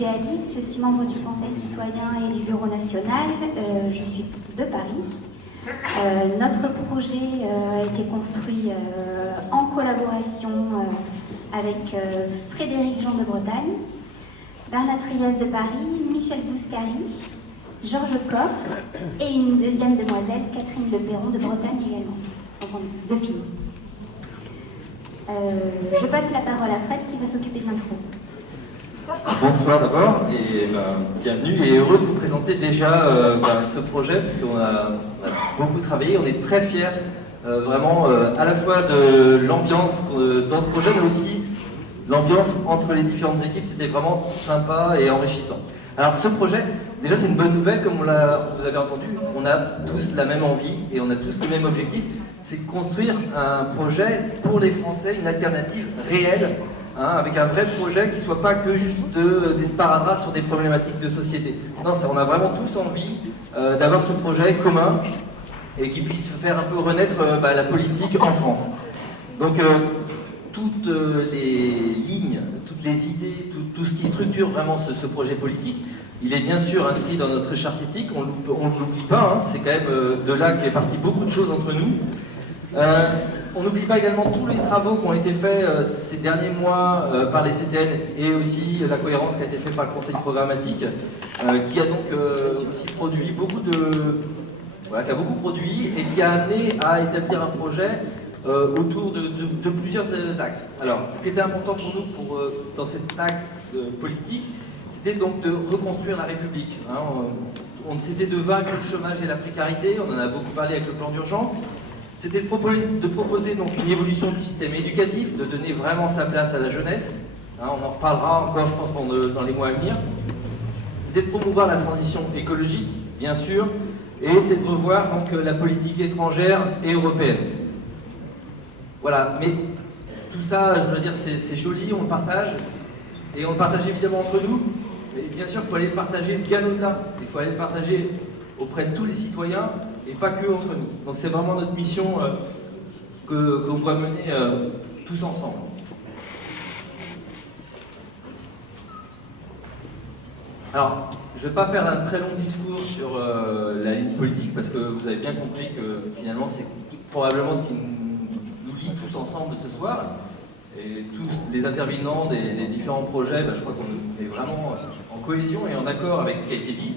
suis Alice, je suis membre du Conseil citoyen et du Bureau national. Je suis de Paris. Notre projet a été construit en collaboration avec Frédéric Jean de Bretagne, Bernard Trias de Paris, Michel Bouscari, Georges Coff et une deuxième demoiselle, Catherine Le Perron de Bretagne également. Donc, deux filles. Je passe la parole à Fred qui va s'occuper de l'intro. Bonsoir d'abord et bienvenue et heureux de vous présenter déjà ce projet parce qu'on a beaucoup travaillé, on est très fiers vraiment à la fois de l'ambiance dans ce projet mais aussi l'ambiance entre les différentes équipes, c'était vraiment sympa et enrichissant. Alors ce projet, déjà c'est une bonne nouvelle comme vous avez entendu, on a tous la même envie et on a tous le même objectif, c'est de construire un projet pour les Français, une alternative réelle. Avec un vrai projet qui ne soit pas que juste des sparadraps sur des problématiques de société. Non, on a vraiment tous envie d'avoir ce projet commun et qui puisse faire un peu renaître la politique en France. Donc toutes les lignes, toutes les idées, tout ce qui structure vraiment ce projet politique, il est bien sûr inscrit dans notre charte éthique, on ne l'oublie pas, c'est quand même de là qu'est parti beaucoup de choses entre nous. On n'oublie pas également tous les travaux qui ont été faits ces derniers mois par les CTN et aussi la cohérence qui a été faite par le Conseil programmatique, qui a donc aussi produit qui a beaucoup produit et qui a amené à établir un projet autour de plusieurs axes. Alors, ce qui était important pour nous dans cet axe politique, c'était donc de reconstruire la République. C'était de vaincre le chômage et la précarité, on en a beaucoup parlé avec le plan d'urgence. C'était de proposer donc une évolution du système éducatif, de donner vraiment sa place à la jeunesse. On en reparlera encore, je pense, dans les mois à venir. C'était de promouvoir la transition écologique, bien sûr, et c'est de revoir donc la politique étrangère et européenne. Voilà, mais tout ça, je veux dire, c'est joli, on le partage, et on le partage évidemment entre nous, mais bien sûr, il faut aller le partager bien au-delà. Il faut aller le partager auprès de tous les citoyens, et pas que entre nous. Donc c'est vraiment notre mission qu'on doit mener tous ensemble. Alors, je ne vais pas faire un très long discours sur la ligne politique, parce que vous avez bien compris que finalement c'est probablement ce qui nous lie tous ensemble ce soir. Et tous les intervenants des différents projets, je crois qu'on est vraiment en cohésion et en accord avec ce qui a été dit.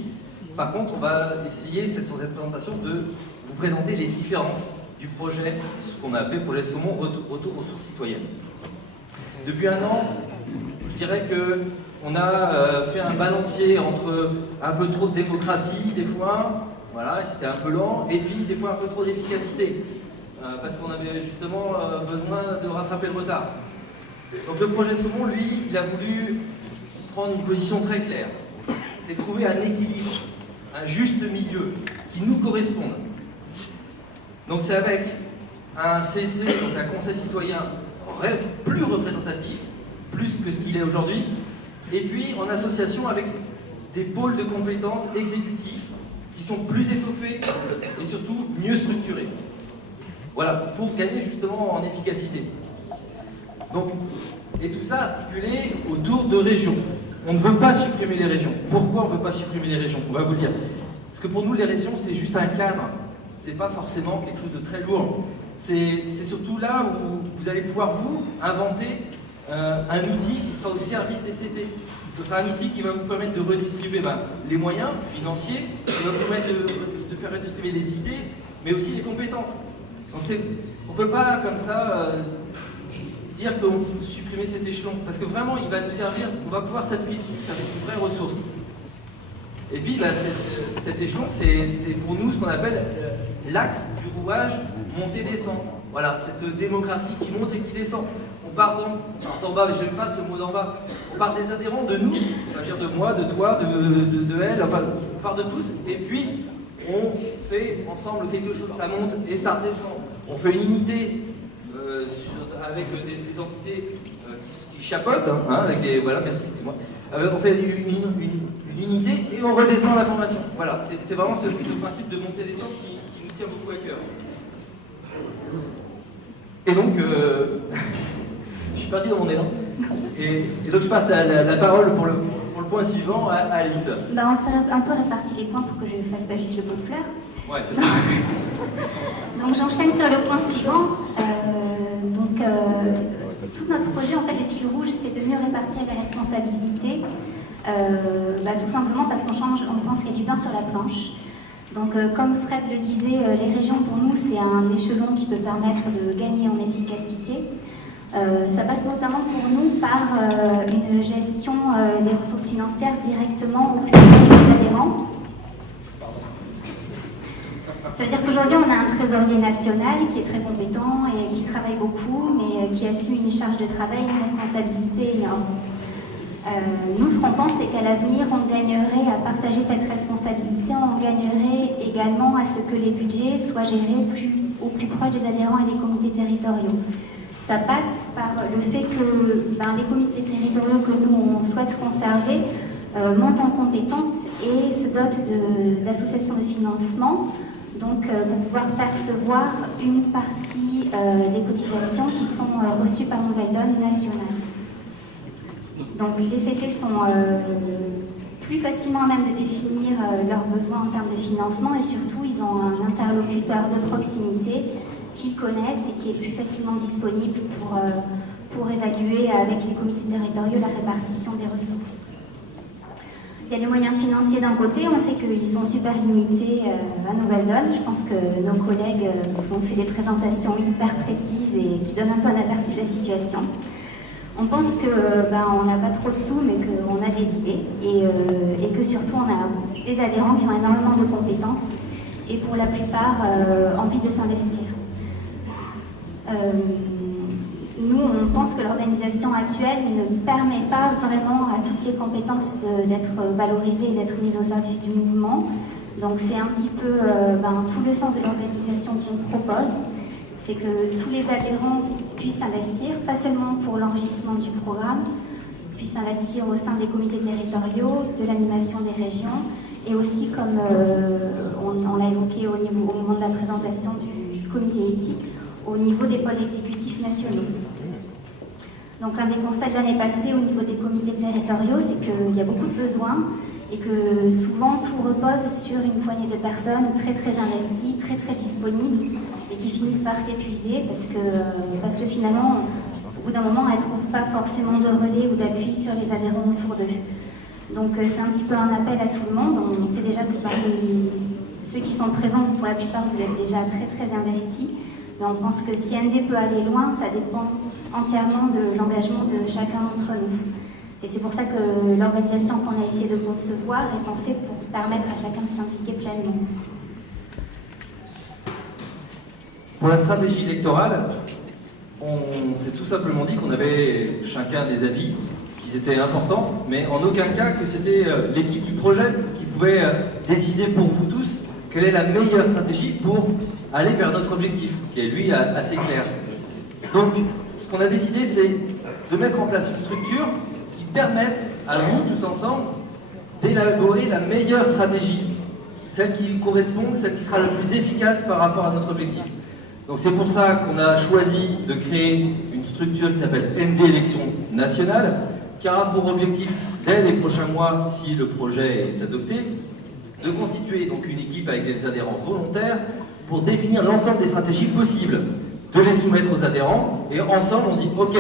Par contre, on va essayer, sur cette présentation, de vous présenter les différences du projet, ce qu'on a appelé projet Saumon, retour aux sources citoyennes. Depuis un an, je dirais qu'on a fait un balancier entre un peu trop de démocratie, des fois, voilà, c'était un peu lent, et puis des fois un peu trop d'efficacité, parce qu'on avait justement besoin de rattraper le retard. Donc le projet Saumon, lui, il a voulu prendre une position très claire. C'est trouver un équilibre, un juste milieu qui nous corresponde. Donc c'est avec un CC, donc un conseil citoyen plus représentatif, plus que ce qu'il est aujourd'hui, et puis en association avec des pôles de compétences exécutifs qui sont plus étoffés et surtout mieux structurés. Voilà, pour gagner justement en efficacité. Donc, et tout ça articulé autour de régions. On ne veut pas supprimer les régions. Pourquoi on ne veut pas supprimer les régions? On va vous le dire. Parce que pour nous, les régions, c'est juste un cadre. C'est pas forcément quelque chose de très lourd. C'est surtout là où vous allez pouvoir, vous, inventer un outil qui sera au service des CT. Ce sera un outil qui va vous permettre de redistribuer les moyens financiers, qui va vous permettre de faire redistribuer les idées, mais aussi les compétences. Donc on ne peut pas, comme ça, dire qu'on peut supprimer cet échelon, parce que vraiment il va nous servir, on va pouvoir s'appuyer dessus, ça va être une vraie ressource. Et puis cet échelon, c'est pour nous ce qu'on appelle l'axe du rouage montée-descente. Voilà, cette démocratie qui monte et qui descend. On part d'en bas, mais j'aime pas ce mot d'en bas, on part des adhérents, de nous, ça veut dire de moi, de toi, de elle, enfin, on part de tous, et puis on fait ensemble quelque chose, ça monte et ça redescend. On fait une unité avec des entités qui chapeautent, avec des... Voilà, merci, excuse-moi. On fait une unité et on redescend la formation. Voilà, c'est vraiment ce principe de montée-descente qui nous tient beaucoup à cœur. Et donc, je suis parti dans mon élan. Et donc je passe la parole pour le le point suivant, Alice. Ben, on s'est un peu réparti les points pour que je ne fasse pas juste le pot de fleurs. Ouais, c'est ça. Donc j'enchaîne sur le point suivant. Tout notre projet, en fait, le fil rouge, c'est de mieux répartir les responsabilités. Tout simplement parce on pense qu'il y a du pain sur la planche. Donc, comme Fred le disait, les régions pour nous, c'est un échelon qui peut permettre de gagner en efficacité. Ça passe notamment pour nous par une gestion des ressources financières directement au plus proche des adhérents. Ça veut dire qu'aujourd'hui, on a un trésorier national qui est très compétent et qui travaille beaucoup, mais qui assume une charge de travail, une responsabilité énorme. Nous, ce qu'on pense, c'est qu'à l'avenir, on gagnerait à partager cette responsabilité, on gagnerait également à ce que les budgets soient gérés au plus proche des adhérents et des comités territoriaux. Ça passe par le fait que les comités territoriaux que nous, on souhaite conserver montent en compétences et se dotent d'associations de financement, donc pour pouvoir percevoir une partie des cotisations qui sont reçues par Nouvelle Donne nationale. Donc les CT sont plus facilement à même de définir leurs besoins en termes de financement et surtout ils ont un interlocuteur de proximité qu'ils connaissent et qui est plus facilement disponible pour évaluer avec les comités territoriaux la répartition des ressources. Il y a les moyens financiers d'un côté, on sait qu'ils sont super limités à Nouvelle Donne. Je pense que nos collègues vous ont fait des présentations hyper précises et qui donnent un peu un aperçu de la situation. On pense qu'on n'a pas trop de sous, mais qu'on a des idées et que surtout on a des adhérents qui ont énormément de compétences et pour la plupart envie de s'investir. Nous, on pense que l'organisation actuelle ne permet pas vraiment à toutes les compétences d'être valorisées et d'être mises au service du mouvement. Donc c'est un petit peu tout le sens de l'organisation qu'on propose. C'est que tous les adhérents puissent investir, pas seulement pour l'enrichissement du programme, puissent investir au sein des comités territoriaux, de l'animation des régions, et aussi, comme on l'a évoqué au moment de la présentation du comité éthique, au niveau des pôles exécutifs nationaux. Donc un des constats de l'année passée au niveau des comités territoriaux, c'est qu'il y a beaucoup de besoins et que souvent tout repose sur une poignée de personnes très très investies, très très disponibles, et qui finissent par s'épuiser parce que finalement, au bout d'un moment, elles ne trouvent pas forcément de relais ou d'appui sur les adhérents autour d'eux. Donc c'est un petit peu un appel à tout le monde. On sait déjà que parmi ceux qui sont présents, pour la plupart, vous êtes déjà très très investis. Mais on pense que si ND peut aller loin, ça dépend entièrement de l'engagement de chacun d'entre nous. Et c'est pour ça que l'organisation qu'on a essayé de concevoir est pensée pour permettre à chacun de s'impliquer pleinement. Pour la stratégie électorale, on s'est tout simplement dit qu'on avait chacun des avis qui étaient importants, mais en aucun cas que c'était l'équipe du projet qui pouvait décider pour vous tous quelle est la meilleure stratégie pour aller vers notre objectif, qui est lui assez clair. Donc, ce qu'on a décidé, c'est de mettre en place une structure qui permette à vous, tous ensemble, d'élaborer la meilleure stratégie, celle qui correspond, celle qui sera le plus efficace par rapport à notre objectif. Donc c'est pour ça qu'on a choisi de créer une structure qui s'appelle ND Élections Nationales, qui aura pour objectif, dès les prochains mois, si le projet est adopté, de constituer donc une équipe avec des adhérents volontaires pour définir l'ensemble des stratégies possibles, de les soumettre aux adhérents, et ensemble on dit ok,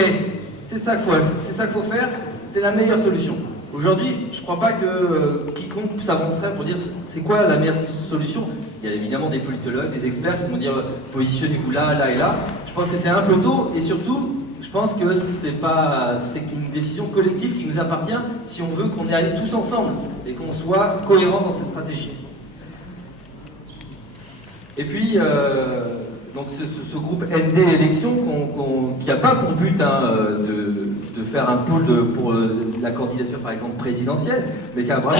c'est ça qu'il faut faire, c'est la meilleure solution. Aujourd'hui, je ne crois pas que quiconque s'avancerait pour dire c'est quoi la meilleure solution. Il y a évidemment des politologues, des experts qui vont dire positionnez-vous là, là et là. Je pense que c'est un peu tôt et surtout, je pense que c'est une décision collective qui nous appartient si on veut qu'on y aille tous ensemble et qu'on soit cohérent dans cette stratégie. Et puis, donc ce groupe ND Élections qui n'a pas pour but de faire un pôle pour la candidature par exemple présidentielle, mais qui a vraiment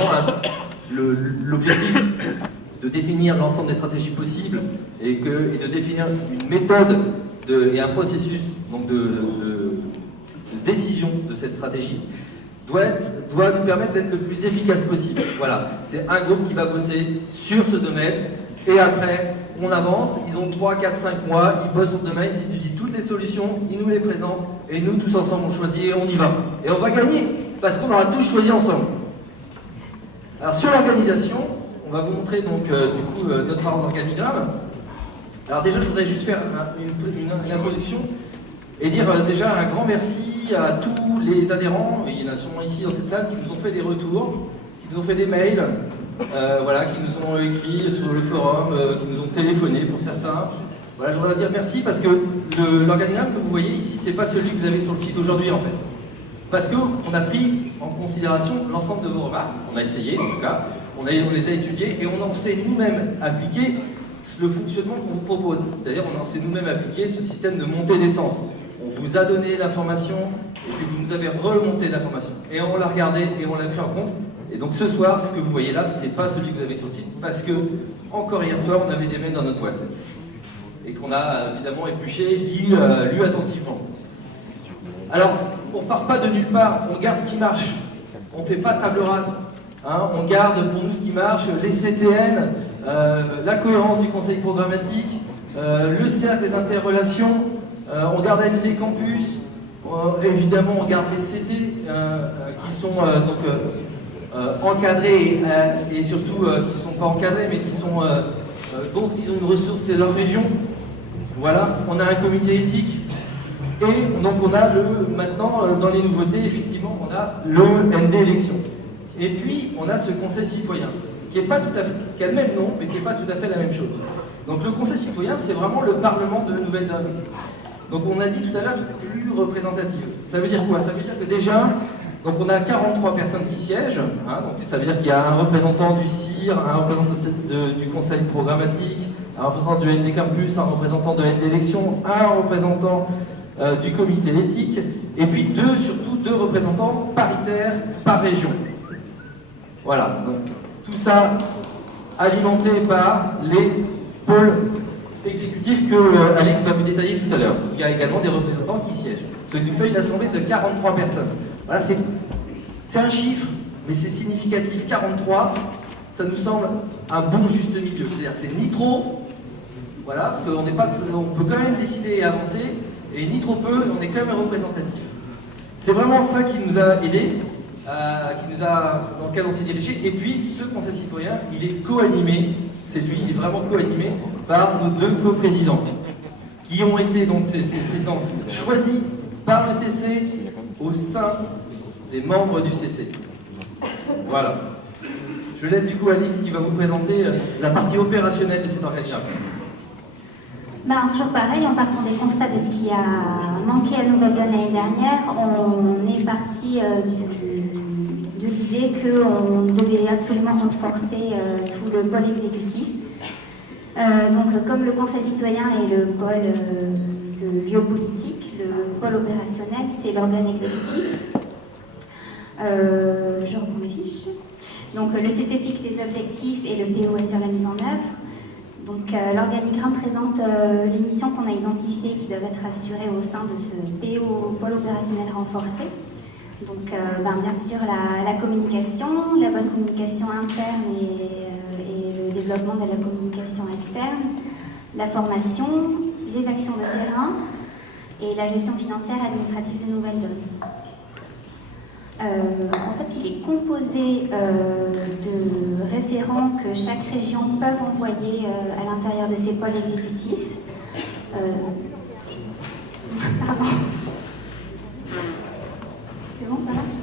l'objectif de définir l'ensemble des stratégies possibles et de définir une méthode et un processus donc de décision de cette stratégie doit nous permettre d'être le plus efficace possible. Voilà, c'est un groupe qui va bosser sur ce domaine et après on avance, ils ont 3, 4, 5 mois, ils bossent sur ce domaine, ils étudient toutes les solutions, ils nous les présentent et nous tous ensemble on choisit et on y va. Et on va gagner parce qu'on aura tous choisi ensemble. Alors sur l'organisation, on va vous montrer donc notre organigramme. Alors déjà, je voudrais juste faire une introduction et dire déjà un grand merci à tous les adhérents, il y en a sûrement ici dans cette salle, qui nous ont fait des retours, qui nous ont fait des mails, voilà, qui nous ont écrit sur le forum, qui nous ont téléphoné pour certains. Voilà, je voudrais dire merci parce que l'organigramme que vous voyez ici, c'est pas celui que vous avez sur le site aujourd'hui en fait. Parce qu'on a pris en considération l'ensemble de vos remarques, on a essayé en tout cas, on les a étudiées et on en s'est nous-mêmes appliqué le fonctionnement qu'on vous propose. C'est-à-dire on en s'est nous-mêmes appliqué ce système de montée-descente. On vous a donné l'information et puis vous nous avez remonté l'information. Et on l'a regardé et on l'a pris en compte. Et donc ce soir, ce que vous voyez là, c'est pas celui que vous avez sur le site parce que, encore hier soir, on avait des mails dans notre boîte. Et qu'on a évidemment épluché, lu attentivement. Alors, on ne part pas de nulle part, on garde ce qui marche. On ne fait pas table rase. Hein, on garde pour nous ce qui marche, les CTN, la cohérence du conseil programmatique, le cercle des interrelations, on garde l'AFD Campus, évidemment on garde les CT qui sont encadrés et surtout qui ne sont pas encadrés mais qui sont dont ils ont une ressource, c'est leur région. Voilà, on a un comité éthique. Et donc on a maintenant, dans les nouveautés, effectivement, on a le ND élection. Et puis, on a ce conseil citoyen, qui a le même nom, mais qui n'est pas tout à fait la même chose. Donc le conseil citoyen, c'est vraiment le Parlement de Nouvelle-Donne. Donc on a dit tout à l'heure, plus représentative. Ça veut dire quoi? Ça veut dire que déjà, donc on a 43 personnes qui siègent, hein, donc ça veut dire qu'il y a un représentant du CIR, un représentant du conseil programmatique, un représentant du ND Campus, un représentant de ND élection, un représentant du comité éthique, et puis surtout deux représentants paritaires par région. Voilà, donc tout ça alimenté par les pôles exécutifs que Alex va vous détailler tout à l'heure. Il y a également des représentants qui siègent. Ce qui nous fait une assemblée de 43 personnes. Voilà, c'est un chiffre, mais c'est significatif. 43, ça nous semble un bon juste milieu. C'est-à-dire c'est ni trop, voilà, parce qu'on peut quand même décider et avancer, et ni trop peu, on est quand même représentatif. C'est vraiment ça qui nous a aidés, dans lequel on s'est dirigé. Et puis ce conseil citoyen, il est co-animé, il est vraiment co-animé par nos deux co-présidents, qui ont été donc ces présidents choisis par le CC au sein des membres du CC. Voilà. Je laisse du coup Alix qui va vous présenter la partie opérationnelle de cet organigramme. Toujours pareil, en partant des constats de ce qui a manqué à Nouvelle-Donne l'année dernière, on est parti de l'idée qu'on devait absolument renforcer tout le pôle exécutif. Donc comme le conseil citoyen est le pôle, le lieu politique, le pôle opérationnel, c'est l'organe exécutif. Je reprends mes fiches. Donc le CC fixe les objectifs et le PO assure la mise en œuvre. Donc l'organigramme présente les missions qu'on a identifiées qui doivent être assurées au sein de ce PO, pôle opérationnel renforcé. Donc bien sûr la communication, la bonne communication interne et le développement de la communication externe, la formation, les actions de terrain et la gestion financière et administrative de Nouvelle-Donne. En fait, il est composé de référents que chaque région peut envoyer à l'intérieur de ses pôles exécutifs. Pardon. C'est bon, ça marche?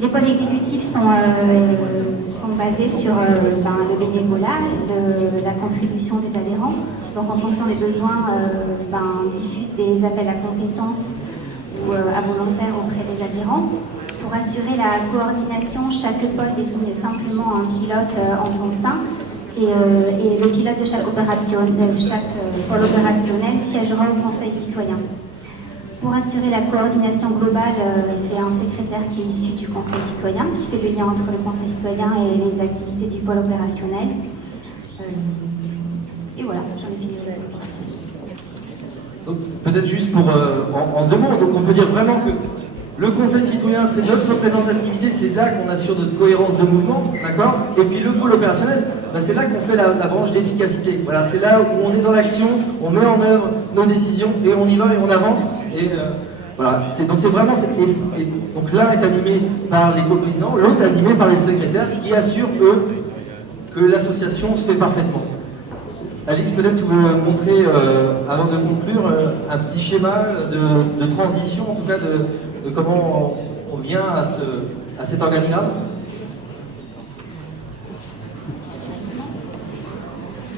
Les pôles exécutifs sont basés sur le bénévolat, la contribution des adhérents. Donc, en fonction des besoins, diffusent des appels à compétences ou à volontaires auprès des adhérents. Pour assurer la coordination, chaque pôle désigne simplement un pilote en son sein et le pilote de chaque pôle opérationnel siégera au conseil citoyen. Pour assurer la coordination globale, c'est un secrétaire qui est issu du conseil citoyen qui fait le lien entre le conseil citoyen et les activités du pôle opérationnel. Et voilà, j'en ai fini de l'opérationnel. Peut-être juste pour en deux mots, donc on peut dire vraiment que le conseil citoyen c'est notre représentativité, c'est là qu'on assure notre cohérence de mouvement, d'accord? Et puis le pôle opérationnel, c'est là qu'on fait la branche d'efficacité. Voilà, c'est là où on est dans l'action, on met en œuvre nos décisions et on y va et on avance. Et Voilà, donc c'est vraiment, donc l'un est animé par les coprésidents, l'autre est animé par les secrétaires qui assurent, eux, que l'association se fait parfaitement. Alix, peut-être tu veux montrer, avant de conclure, un petit schéma de transition, en tout cas de comment on vient à cet organigramme.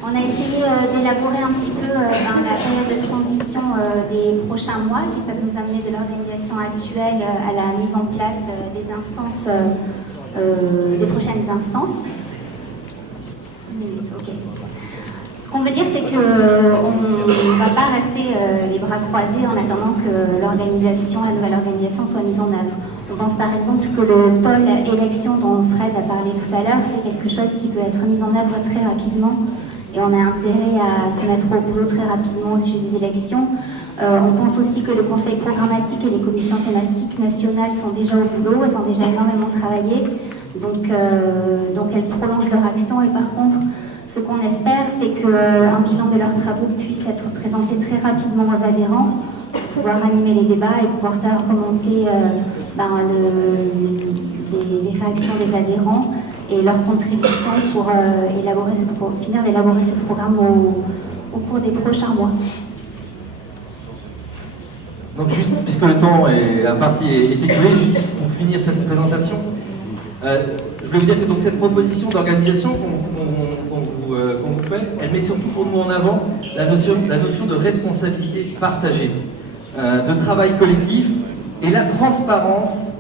On a essayé d'élaborer un petit peu dans la période de transition des prochains mois qui peuvent nous amener de l'organisation actuelle à la mise en place des instances, des prochaines instances. Ok. Ce qu'on veut dire, c'est qu'on ne va pas rester les bras croisés en attendant que l'organisation, la nouvelle organisation soit mise en œuvre. On pense par exemple que le pôle élection dont Fred a parlé tout à l'heure, c'est quelque chose qui peut être mis en œuvre très rapidement. Et on a intérêt à se mettre au boulot très rapidement au sujet des élections. On pense aussi que le conseil programmatique et les commissions thématiques nationales sont déjà au boulot, elles ont déjà énormément travaillé, donc elles prolongent leur action. Et par contre, ce qu'on espère, c'est qu'un bilan de leurs travaux puisse être présenté très rapidement aux adhérents, pour pouvoir animer les débats et pouvoir faire remonter les réactions des adhérents et leurs contributions pour finir d'élaborer ce programme au cours des prochains mois. Donc juste, puisque le temps est la partie est écoulée, juste pour finir cette présentation, je voulais vous dire que donc, cette proposition d'organisation qu'on vous fait, elle met surtout pour nous en avant la notion de responsabilité partagée, de travail collectif et la transparence,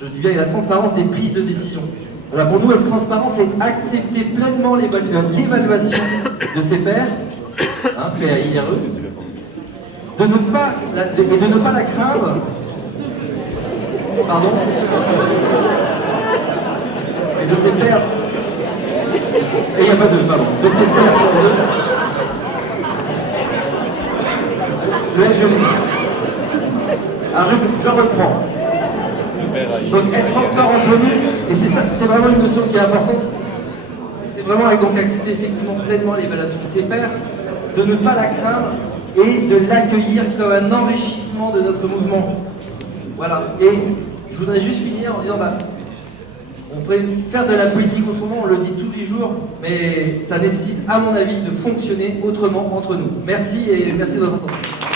je dis bien la transparence des prises de décision. Voilà, pour nous, être transparent, c'est accepter pleinement l'évaluation de ses pairs, PAIRE, de ne pas la craindre, pardon, et de ses pairs, et il n'y a pas de, pardon, de ses pairs sur eux. Alors je reprends. Donc être transparent entre nous, et c'est ça, c'est vraiment une notion qui est importante, c'est vraiment donc accepter effectivement pleinement l'évaluation de ses pairs, de ne pas la craindre et de l'accueillir comme un enrichissement de notre mouvement. Voilà, et je voudrais juste finir en disant, on peut faire de la politique autrement, on le dit tous les jours, mais ça nécessite à mon avis de fonctionner autrement entre nous. Merci et merci de votre attention.